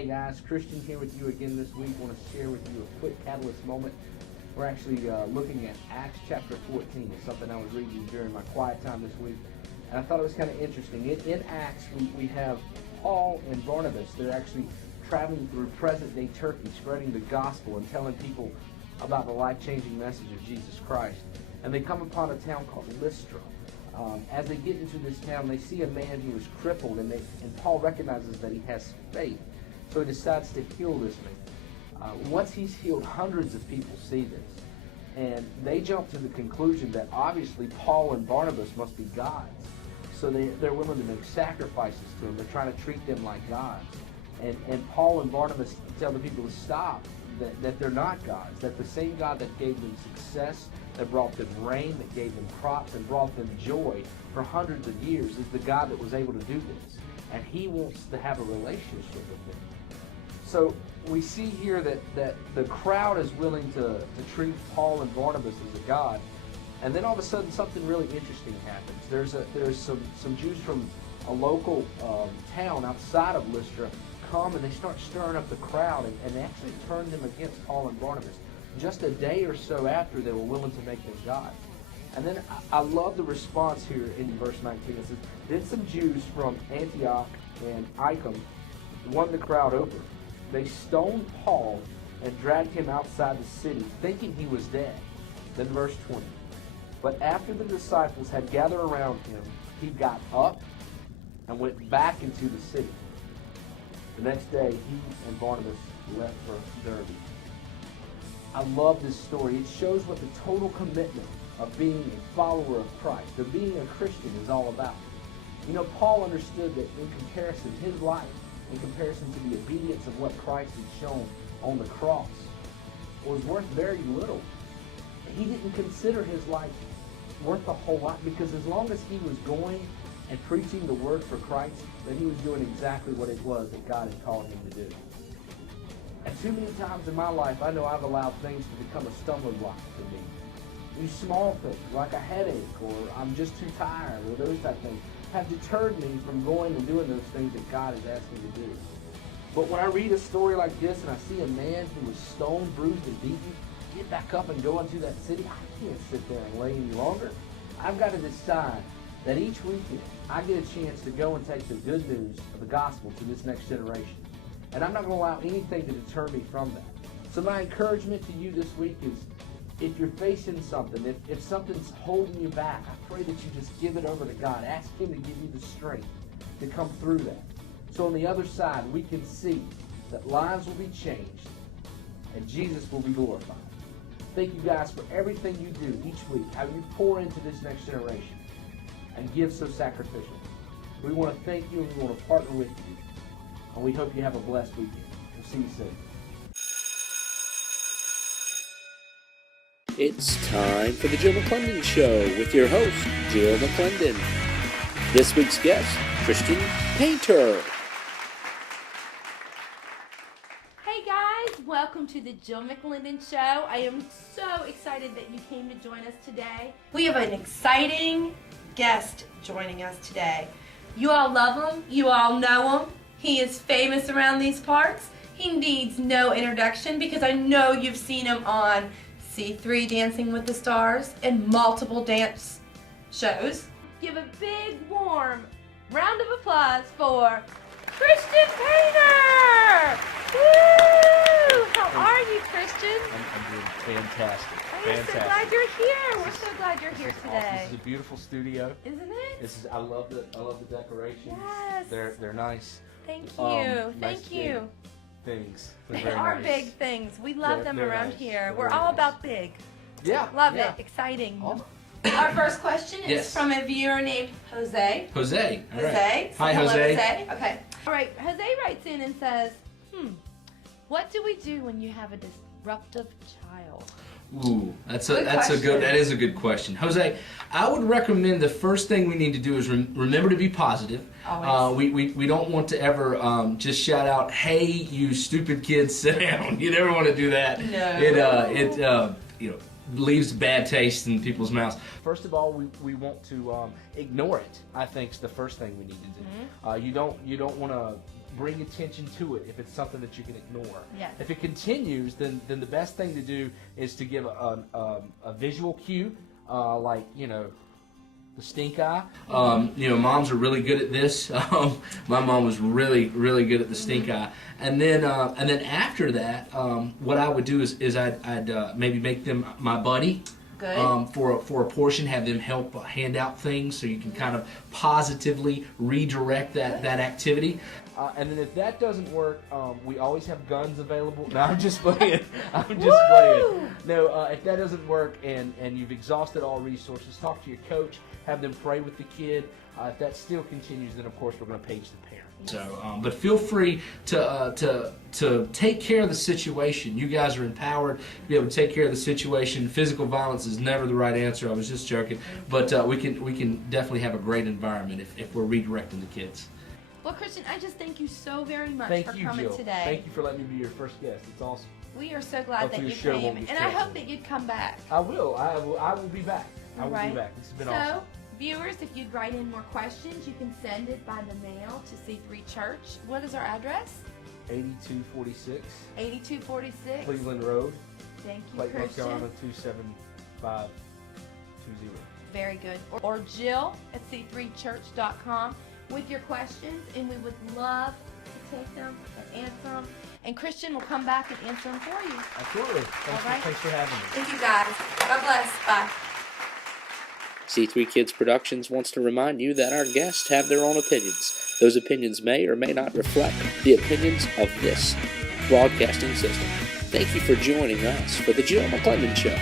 Hey guys, Christian here with you again this week. I want to share with you a quick catalyst moment. We're actually looking at Acts chapter 14. It's something I was reading during my quiet time this week, and I thought it was kind of interesting. In Acts, we have Paul and Barnabas. They're actually traveling through present-day Turkey, spreading the gospel and telling people about the life-changing message of Jesus Christ. And they come upon a town called Lystra. As they get into this town, they see a man who is crippled, and Paul recognizes that he has faith. So he decides to heal this man. Once he's healed, hundreds of people see this. And they jump to the conclusion that obviously Paul and Barnabas must be gods. So they're willing to make sacrifices to them. They're trying to treat them like gods. And Paul and Barnabas tell the people to stop, that they're not gods, that the same God that gave them success, that brought them rain, that gave them crops, and brought them joy for hundreds of years is the God that was able to do this. And he wants to have a relationship with them. So we see here that the crowd is willing to treat Paul and Barnabas as a god. And then all of a sudden something really interesting happens. There's some Jews from a local town outside of Lystra come, and they start stirring up the crowd and they actually turn them against Paul and Barnabas just a day or so after they were willing to make them gods. And then I love the response here in verse 19. It says, then some Jews from Antioch and Iconium won the crowd over. They stoned Paul and dragged him outside the city, thinking he was dead. Then verse 20. But after the disciples had gathered around him, he got up and went back into the city. The next day, he and Barnabas left for Derbe. I love this story. It shows what the total commitment of being a follower of Christ, of being a Christian, is all about. You know, Paul understood that in comparison, his life, in comparison to the obedience of what Christ had shown on the cross, was worth very little. He didn't consider his life worth a whole lot, because as long as he was going and preaching the word for Christ, then he was doing exactly what it was that God had called him to do. And too many times in my life, I know I've allowed things to become a stumbling block for me. These small things, like a headache, or I'm just too tired, or those type of things, have deterred me from going and doing those things that God has asked me to do. But when I read a story like this, and I see a man who was stoned, bruised, and beaten, get back up and go into that city, I can't sit there and wait any longer. I've got to decide that each weekend, I get a chance to go and take the good news of the gospel to this next generation. And I'm not going to allow anything to deter me from that. So my encouragement to you this week is, if you're facing something, if something's holding you back, I pray that you just give it over to God. Ask him to give you the strength to come through that. So on the other side, we can see that lives will be changed and Jesus will be glorified. Thank you guys for everything you do each week, how you pour into this next generation and give so sacrificially. We want to thank you, and we want to partner with you. And we hope you have a blessed weekend. We'll see you soon. It's time for the Jill McClendon Show with your host, Jill McClendon. This week's guest, Christian Painter. Hey guys, welcome to the Jill McClendon Show. I am so excited that you came to join us today. We have an exciting guest joining us today. You all love him. You all know him. He is famous around these parts. He needs no introduction because I know you've seen him on C3 Dancing with the Stars and multiple dance shows. Give a big warm round of applause for Christian Painter! Woo! How are you, Christian? I'm doing fantastic. I'm so glad you're here. We're so glad you're here today. Awesome. This is a beautiful studio. Isn't it? I love the decorations. Yes. They're nice. Thank you. Nice Thank you. Things. They They're are nice. big things. We love them They're around nice. here. They're We're very all nice. about big. Yeah. Love yeah. it. Exciting. Awesome. Our first question is Yes. from a viewer named Jose. Jose. All right. Jose. Hi, Hello, Jose. Okay. All right. Jose writes in and says, what do we do when you have a disruptive child? Ooh, that question. is a good question. Jose, I would recommend the first thing we need to do is remember to be positive. Always. We don't want to ever just shout out, "Hey, you stupid kids, sit down." You never want to do that. No. It leaves bad taste in people's mouths. First of all, we want to ignore it. I think is the first thing we need to do. You don't want to bring attention to it if it's something that you can ignore. Yes. If it continues, then the best thing to do is to give a visual cue, like, the stink eye. Moms are really good at this. My mom was really, really good at the stink eye. And then after that, what I would do is I'd maybe make them my buddy. Good. For a portion, have them help hand out things so you can kind of positively redirect that activity. And then if that doesn't work, we always have guns available. No, I'm just playing. I'm just playing. No, if that doesn't work and you've exhausted all resources, talk to your coach, have them pray with the kid. If that still continues, then of course we're going to page the parent. So, but feel free to take care of the situation. You guys are empowered to be able to take care of the situation. Physical violence is never the right answer. I was just joking, but we can definitely have a great environment if we're redirecting the kids. Well, Christian, I just thank you so very much Thank for you, coming Jill. today. Thank you for letting me be your first guest. It's awesome. We are so glad Hopefully that your you show came, won't and be I canceled. hope that you'd come back. I will. I will be back. I will Right. be back. This has been So, awesome. viewers, if you'd write in more questions, you can send it by the mail to C3 Church. What is our address? 8246 8246. Cleveland Road, Thank you, Lake North Carolina Christian. 27520. Very good. Or Jill at c3church.com with your questions, and we would love to take them and answer them. And Christian will come back and answer them for you. Absolutely. All right. Thanks for having me. Thank you, guys. God bless. Bye. C3 Kids Productions wants to remind you that our guests have their own opinions. Those opinions may or may not reflect the opinions of this broadcasting system. Thank you for joining us for The Jill McClendon Show.